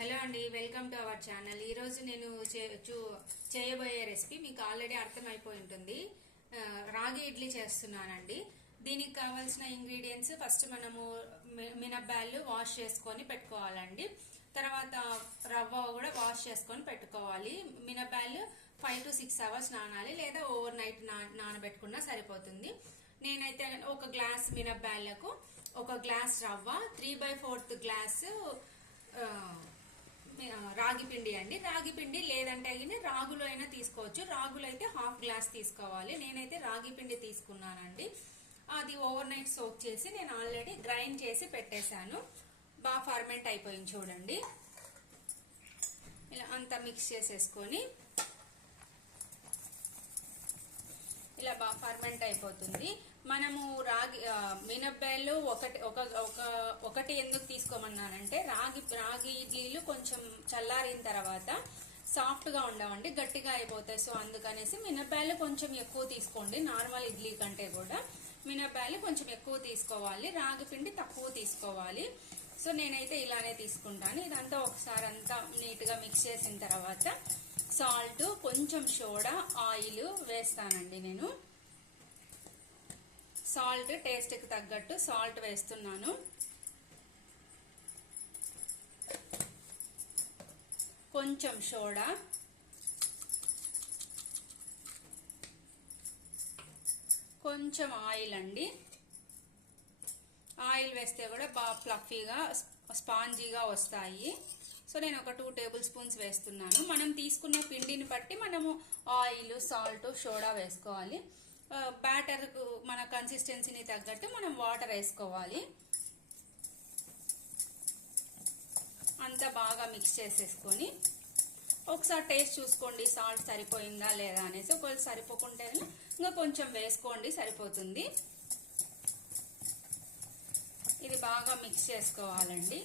Hello అండి, welcome to our channel. ఈరోజు నేను చేయబోయే రెసిపీ మీకు ఆల్రెడీ అర్థమైపోయి ఉంటుంది. రాగి ఇడ్లీ చేస్తున్నానండి. దీనికి కావాల్సిన ఇంగ్రీడియంట్స్ ఫస్ట్ మనము మినప్పాలు వాష్ చేసుకొని పెట్టుకోవాలండి. తర్వాత రవ్వ కూడా వాష్ చేసుకొని పెట్టుకోవాలి. మినప్పాలు 5 to 6 అవర్స్ నానాలి, లేదా ఓవర్ నైట్ నానబెట్టుకున్నా సరిపోతుంది. నేనైతే ఒక గ్లాస్ మినప్పాలకు ఒక గ్లాస్ రవ్వ, 3/4 గ్లాసు రాగి పిండి అండి. రాగి పిండి లేదంటే రాగులు అయినా తీసుకోవచ్చు. రాగులు అయితే హాఫ్ గ్లాస్ తీసుకోవాలి. నేనైతే రాగి పిండి తీసుకున్నానండి. అది ఓవర్ నైట్ సోక్ చేసి నేను ఆల్రెడీ గ్రైండ్ చేసి పెట్టేశాను. బాగా ఫర్మెంట్ అయిపోయింది చూడండి. ఇలా అంతా మిక్స్ చేసేసుకొని ఇలా బాగా ఫర్మెంట్ అయిపోతుంది. మనము మినప్పాలు ఒకటి ఎందుకు తీసుకోమన్నానంటే రాగి ఇడ్లీలు కొంచెం చల్లారిన తర్వాత సాఫ్ట్ గా ఉండవండి, గట్టిగా అయిపోతాయి. సో అందుకనేసి మినప్పాలు కొంచెం ఎక్కువ తీసుకోండి. నార్మల్ ఇడ్లీ కంటే కూడా మినప్పాలు కొంచెం ఎక్కువ తీసుకోవాలి, రాగి పిండి తక్కువ తీసుకోవాలి. సో నేనైతే ఇలానే తీసుకుంటాను. ఇదంతా ఒకసారి అంతా నీట్ గా మిక్స్ చేసిన తర్వాత సాల్ట్, కొంచెం సోడా, ఆయిల్ వేస్తానండి. నేను సాల్ట్ టేస్ట్కి తగ్గట్టు సాల్ట్ వేస్తున్నాను. కొంచెం సోడా, కొంచెం ఆయిల్ అండి. ఆయిల్ వేస్తే కూడా బాగా ఫ్లఫీగా స్పాంజీగా వస్తాయి. సో నేను ఒక 2 టేబుల్ స్పూన్స్ వేస్తున్నాను. మనం తీసుకున్న పిండిని బట్టి మనము ఆయిల్, సాల్ట్, సోడా వేసుకోవాలి. బ్యాటర్ మన కన్సిస్టెన్సీని తగ్గట్టు మనం వాటర్ వేసుకోవాలి. అంతా బాగా మిక్స్ చేసేసుకొని ఒకసారి టేస్ట్ చూసుకోండి, సాల్ట్ సరిపోయిందా లేదా అనేసి. ఒకవేళ సరిపోకుంటే ఇంకా కొంచెం వేసుకోండి, సరిపోతుంది. ఇది బాగా మిక్స్ చేసుకోవాలండి.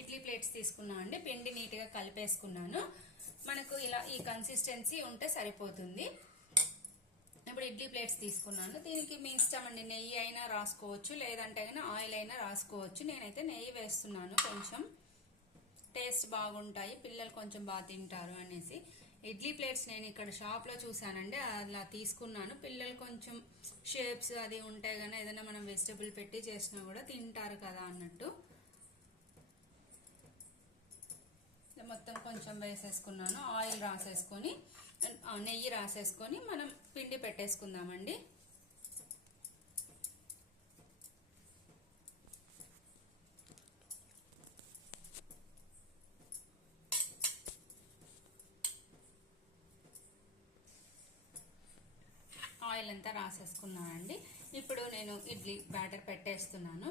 ఇడ్లీ ప్లేట్స్ తీసుకున్నాను అండి. పిండి నీట్గా కలిపేసుకున్నాను. మనకు ఇలా ఈ కన్సిస్టెన్సీ ఉంటే సరిపోతుంది. ఇప్పుడు ఇడ్లీ ప్లేట్స్ తీసుకున్నాను. దీనికి మీ ఇష్టం అండి, నెయ్యి అయినా రాసుకోవచ్చు, లేదంటే ఆయిల్ అయినా రాసుకోవచ్చు. నేనైతే నెయ్యి వేస్తున్నాను. కొంచెం టేస్ట్ బాగుంటాయి, పిల్లలు కొంచెం బాగా తింటారు అనేసి. ఇడ్లీ ప్లేట్స్ నేను ఇక్కడ షాప్లో చూసానండి, అలా తీసుకున్నాను. పిల్లలు కొంచెం షేప్స్ అది ఉంటే కానీ ఏదైనా మనం వెజిటబుల్ పెట్టి చేసినా కూడా తింటారు కదా అన్నట్టు. మొత్తం కొంచెం వేసేసుకున్నాను. ఆయిల్ రాసేసుకొని, నెయ్యి రాసేసుకొని మనం పిండి పెట్టేసుకుందామండి. ఆయిల్ అంతా రాసేసుకున్నానండి. ఇప్పుడు నేను ఇడ్లీ బ్యాటర్ పెట్టేస్తున్నాను.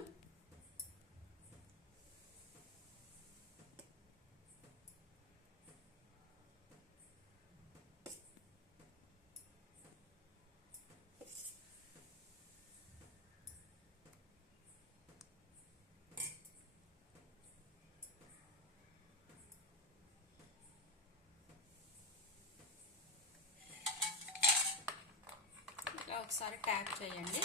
ఒకసారి ట్యాప్ చేయండి,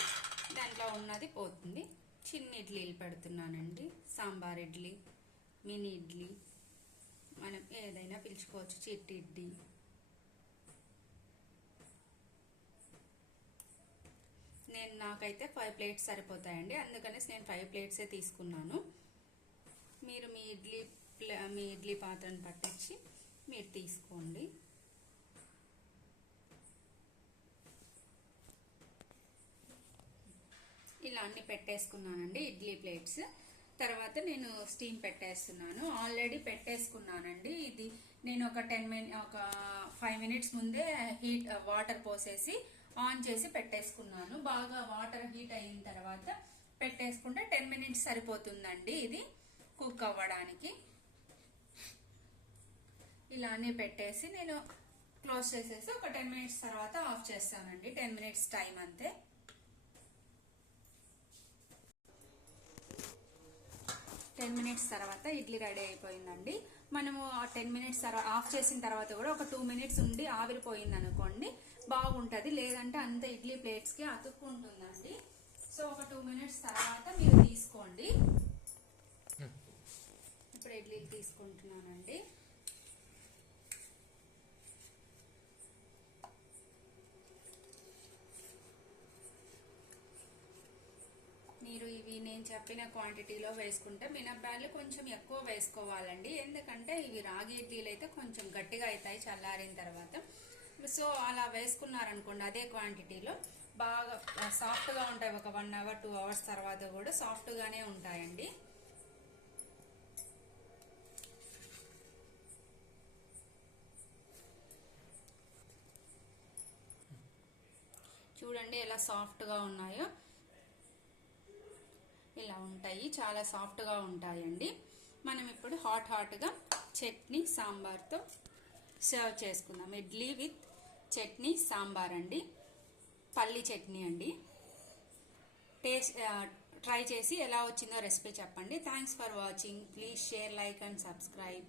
దాంట్లో ఉన్నది పోతుంది. చిన్న ఇడ్లీలు పెడుతున్నానండి. సాంబార్ ఇడ్లీ, మినీ ఇడ్లీ, మనం ఏదైనా పిలుచుకోవచ్చు. చిట్టి ఇడ్లీ. నాకైతే 5 ప్లేట్స్ సరిపోతాయండి, అందుకనేసి నేను 5 ప్లేట్సే తీసుకున్నాను. మీరు మీ ఇడ్లీ పాత్రను పట్టించి మీరు తీసుకోండి. ఇలా అన్ని పెట్టేసుకున్నానండి ఇడ్లీ ప్లేట్స్. తర్వాత నేను స్టీమ్ పెట్టేస్తున్నాను. ఆల్రెడీ పెట్టేసుకున్నానండి. ఇది నేను ఒక 5 మినిట్స్ ముందే వాటర్ పోసేసి ఆన్ చేసి పెట్టేసుకున్నాను. బాగా వాటర్ హీట్ అయిన తర్వాత పెట్టేసుకుంటే 10 మినిట్స్ సరిపోతుందండి ఇది కుక్ అవ్వడానికి. ఇలానే పెట్టేసి నేను క్లోజ్ చేసేసి ఒక 10 మినిట్స్ తర్వాత ఆఫ్ చేస్తానండి. 10 మినిట్స్ టైం అంతే. 10 మినిట్స్ తర్వాత ఇడ్లీ రెడీ అయిపోయిందండి. మనము ఆ 10 మినిట్స్ ఆఫ్ చేసిన తర్వాత కూడా ఒక 2 మినిట్స్ ఉండి ఆవిరిపోయింది అనుకోండి, బాగుంటుంది. లేదంటే అంత ఇడ్లీ ప్లేట్స్కి అతుక్కుంటుందండి. సో ఒక 2 మినిట్స్ తర్వాత మీరు తీసుకోండి. ఇప్పుడు ఇడ్లీలు తీసుకుంటున్నానండి. మీరు ఇవి నేను చెప్పిన క్వాంటిటీలో వేసుకుంటే మినప్పాలు కొంచెం ఎక్కువ వేసుకోవాలండి. ఎందుకంటే ఇవి రాగి ఇడ్లీలు అయితే కొంచెం గట్టిగా అవుతాయి చల్లారిన తర్వాత. సో అలా వేసుకున్నారనుకోండి అదే క్వాంటిటీలో బాగా సాఫ్ట్గా ఉంటాయి. ఒక 1 అవర్ 2 అవర్స్ తర్వాత కూడా సాఫ్ట్గానే ఉంటాయండి. చూడండి ఎలా సాఫ్ట్గా ఉన్నాయో. ఇలా ఉంటాయి, చాలా సాఫ్ట్గా ఉంటాయండి. మనం ఇప్పుడు హాట్గా చట్నీ సాంబార్తో సర్వ్ చేసుకుందాం. ఇడ్లీ విత్ చట్నీ సాంబార్ అండి, పల్లి చట్నీ అండి. టేస్ట్ ట్రై చేసి ఎలా వచ్చిందో రెసిపీ చెప్పండి. Thanks for watching. Please share, like and subscribe.